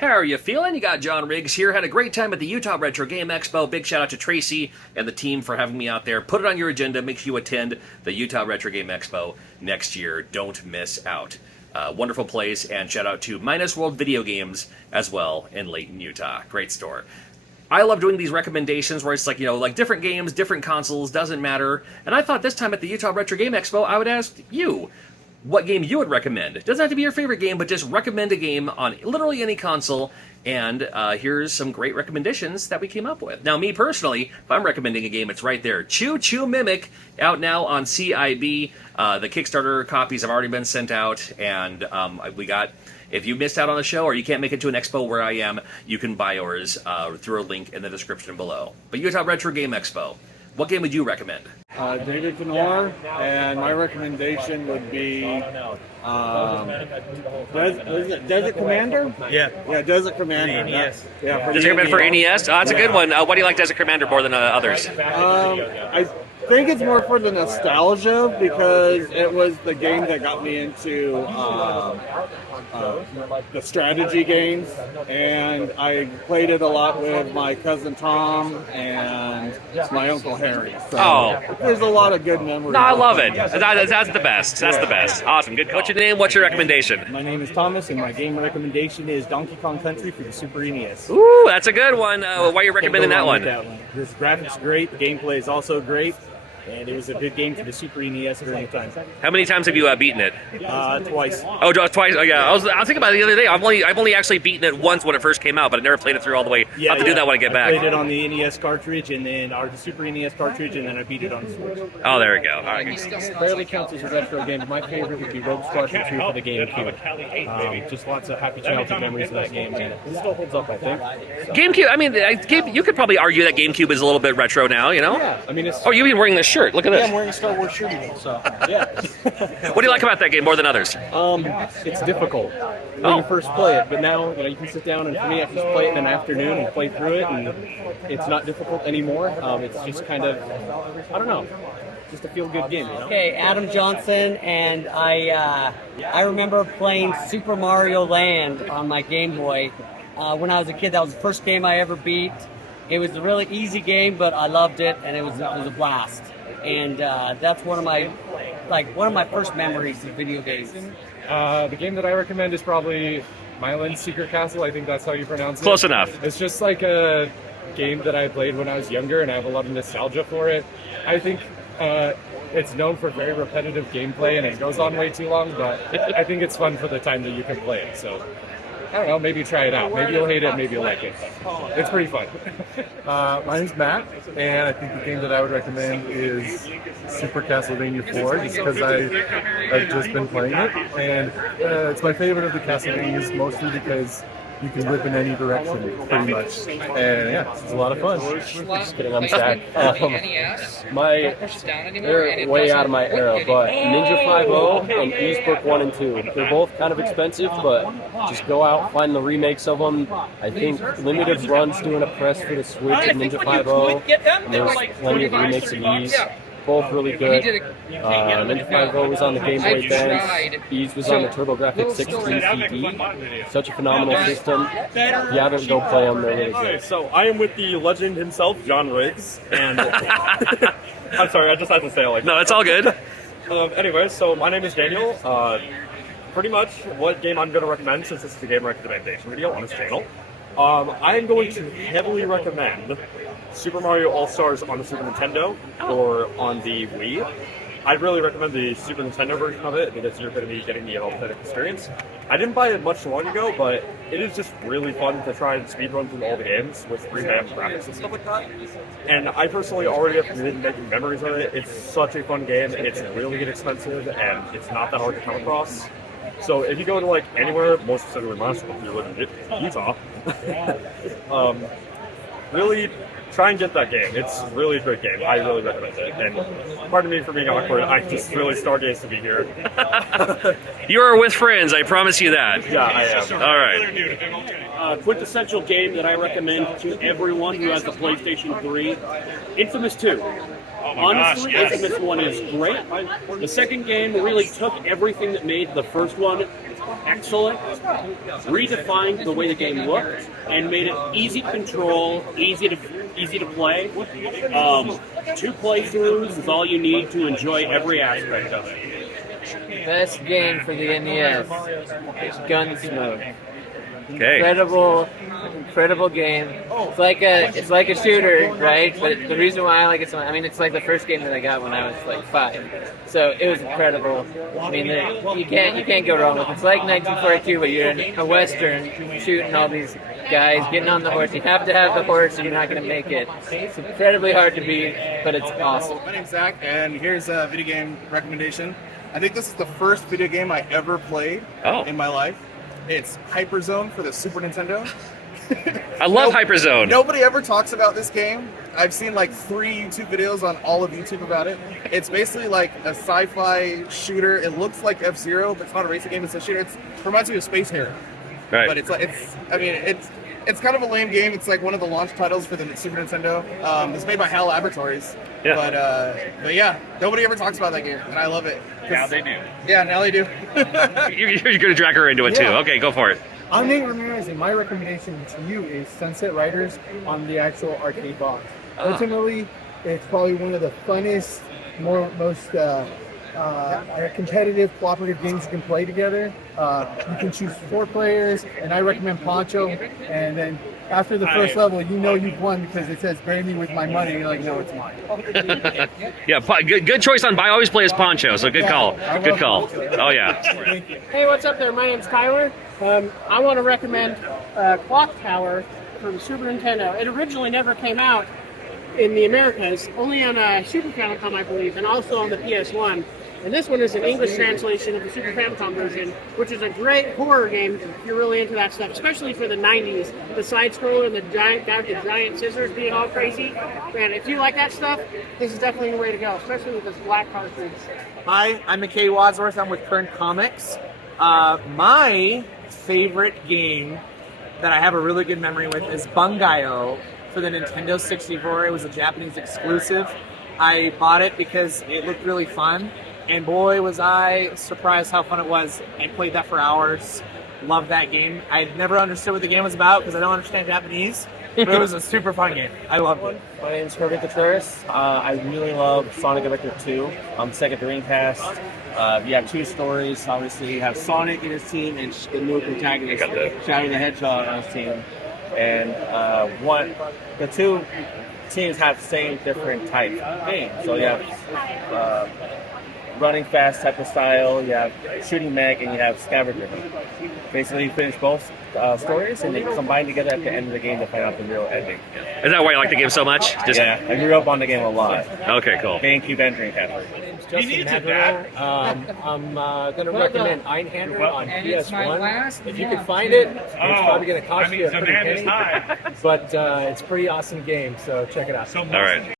How are you feeling? You got John Riggs here. Had a great time at the Utah Retro Game Expo. Big shout out to Tracy and the team for having me out there. Put it on your agenda. Make sure you attend the Utah Retro Game Expo next year. Don't miss out. Wonderful place, and shout out to Minus World Video Games as well in Layton, Utah. Great store. I love doing these recommendations where it's like, like different games, different consoles, doesn't matter. And I thought this time at the Utah Retro Game Expo, I would ask you what game you would recommend. It doesn't have to be your favorite game, but just recommend a game on literally any console. And here's some great recommendations that we came up with. Now, me personally, if I'm recommending a game, it's right there. Choo Choo Mimic, out now on CIB. The Kickstarter copies have already been sent out, and we got... If you missed out on the show or you can't make it to an expo where I am, you can buy yours through a link in the description below. But Utah Retro Game Expo, what game would you recommend? David Tenor, and my recommendation would be Desert Commander? Yeah, Desert Commander. NES. Yeah, for Desert Commander for NES? Oh, that's a good one. Why do you like Desert Commander more than others? I think it's more for the nostalgia because it was the game that got me into the strategy games, and I played it a lot with my cousin Tom and my uncle Harry. So there's a lot of good memories. No, I love it. That's the best. That's the best. Awesome. Good. What's your name? What's your recommendation? My name is Thomas, and my game recommendation is Donkey Kong Country for the Super NES. Ooh, that's a good one. Why are you recommending that one? This graphics is great. The gameplay is also great. And it was a good game for the Super NES during the time. How many times have you beaten it? Twice. Oh, twice. Oh, yeah. I was thinking about it the other day. I've only actually beaten it once when it first came out, but I never played it through all the way. I'll have to do that when I get back. I played it on the NES cartridge, and then the Super NES cartridge, and then I beat it on the Switch. Oh, there we go. All right. It barely counts as a retro game. My favorite would be Rogue Squadron 2 for the GameCube. Just lots of happy childhood memories of that game, and it still holds up, I think. So. GameCube. I mean, you could probably argue that GameCube is a little bit retro now. Yeah. I mean, it's. Oh, you've been wearing this shirt. Look at this. Yeah, I'm wearing a Star Wars shirt even, so yeah. What do you like about that game more than others? It's difficult when you first play it, but now you can sit down and for me I can just play it in an afternoon and play through it, and it's not difficult anymore. It's just kind of, I don't know, just a feel-good game. Okay, Adam Johnson, and I remember playing Super Mario Land on my Game Boy when I was a kid. That was the first game I ever beat. It was a really easy game, but I loved it, and it was a blast. And that's one of my first memories of video games. The game that I recommend is probably Myland's Secret Castle. I think that's how you pronounce it. Close enough. It's just like a game that I played when I was younger, and I have a lot of nostalgia for it. I think it's known for very repetitive gameplay, and it goes on way too long, but I think it's fun for the time that you can play it. So I don't know, maybe try it out. Maybe you'll hate it, maybe you'll like it. It's pretty fun. My name's Matt, and I think the game that I would recommend is Super Castlevania 4, just because I've just been playing it, and it's my favorite of the Castlevanias, mostly because you can whip in any direction, pretty much. And yeah, it's a lot of fun. Just kidding, I'm Zach. They're way out of my era, but Ninja 5.0 and Eastbook 1 and 2, they're both kind of expensive, but just go out, find the remakes of them. I think Limited Run's doing a press for the Switch and Ninja 5.0, and there's plenty of remakes of these. Both really good. Ninja 5.0 was on the Game Boy Advance. Ease was on the TurboGrafx 16 CD. Such a phenomenal system. If you haven't, go play them. They're really good. So I am with the legend himself, John Riggs, and I'm sorry, I just had to say it like that. No, it's all good. Anyway, so my name is Daniel. Pretty much what game I'm going to recommend, since this is the game recommendation video on this channel, I am going to heavily recommend Super Mario All-Stars on the Super Nintendo or on the Wii. I'd really recommend the Super Nintendo version of it because you're going to be getting the authentic experience. I didn't buy it much long ago, but it is just really fun to try and speedrun through all the games with revamped graphics and stuff like that. And I personally already have been making memories of it. It's such a fun game. It's really inexpensive, and it's not that hard to come across. So if you go to like anywhere, most specifically Montreal, if you live in Utah, really try and get that game. It's really a great game. I really recommend it. And pardon me for being awkward. I just really stargazed to be here. You are with friends. I promise you that. Yeah, I am. All right. Quintessential game that I recommend to everyone who has the PlayStation 3, Infamous 2. Honestly, Infamous 1 is great. The second game really took everything that made the first one excellent, redefined the way the game looked, and made it easy to control, easy to play. 2 playthroughs is all you need to enjoy every aspect of it. Best game for the NES is Gunsmoke. Okay. Incredible game. It's like a shooter, right? But the reason why I like it so much, I mean, it's like the first game that I got when I was like 5. So it was incredible. I mean, you can't go wrong with it. It's like 1942, but you're in a western shooting all these guys, getting on the horse. You have to have the horse, or you're not going to make it. It's incredibly hard to beat, but it's awesome. My name's Zach, and here's a video game recommendation. I think this is the first video game I ever played in my life. It's Hyperzone for the Super Nintendo. I love Hyperzone. Nobody ever talks about this game. I've seen like 3 YouTube videos on all of YouTube about it. It's basically like a sci-fi shooter. It looks like F-Zero, but it's not a racing game. It's a shooter. It reminds me of Space Harrier. Right. But it's kind of a lame game. It's like one of the launch titles for the Super Nintendo. It's made by HAL Laboratories. Yeah. But yeah, nobody ever talks about that game, and I love it. Now they do. Yeah, now they do. You're going to drag her into it too. Okay, go for it. I'm Nate Ramirez, and my recommendation to you is Sunset Riders on the actual arcade box. Ultimately, it's probably one of the funnest, most competitive, cooperative games you can play together. You can choose 4 players, and I recommend Poncho. And then after the first level, you know you've won because it says "Bury me with my money." And you're like, "No, it's mine." Yeah, good choice on. I always play as Poncho, so good call. Good call. Oh yeah. Hey, what's up there? My name's Tyler. I want to recommend Clock Tower for the Super Nintendo. It originally never came out in the Americas, only on Super Famicom, I believe, and also on the PS1. And this one is an English translation of the Super Famicom version, which is a great horror game if you're really into that stuff, especially for the 90s. The side-scroller and the giant guy with the giant scissors being all crazy. Man, if you like that stuff, this is definitely the way to go, especially with this black cartridge. Hi, I'm McKay Wadsworth. I'm with Current Comics. My favorite game that I have a really good memory with is Bungai-O for the Nintendo 64. It was a Japanese exclusive. I bought it because it looked really fun, and boy was I surprised how fun it was. I played that for hours. Loved that game. I never understood what the game was about because I don't understand Japanese, but it was a super fun game. I loved it. My name is Herbert Contreras. I really love Sonic Adventure 2. Sega Dreamcast. You have 2 stories. Obviously, you have Sonic and his team, and the new protagonist, Shadow the Hedgehog, on his team. And the 2 teams have the same different type of game. So you have running fast type of style, you have shooting mech, and you have scavenger. Basically, you finish both stories, and they combine together at the end of the game to find out the real ending. Is that why you like the game so much? Yeah, I grew up on the game a lot. Okay, cool. GameCube and Dreamcast. Justin Madrigal. I'm going to recommend Einhander on PS1. If you can find it, it's probably going to cost you a pretty penny. But it's a pretty awesome game, so check it out. All right.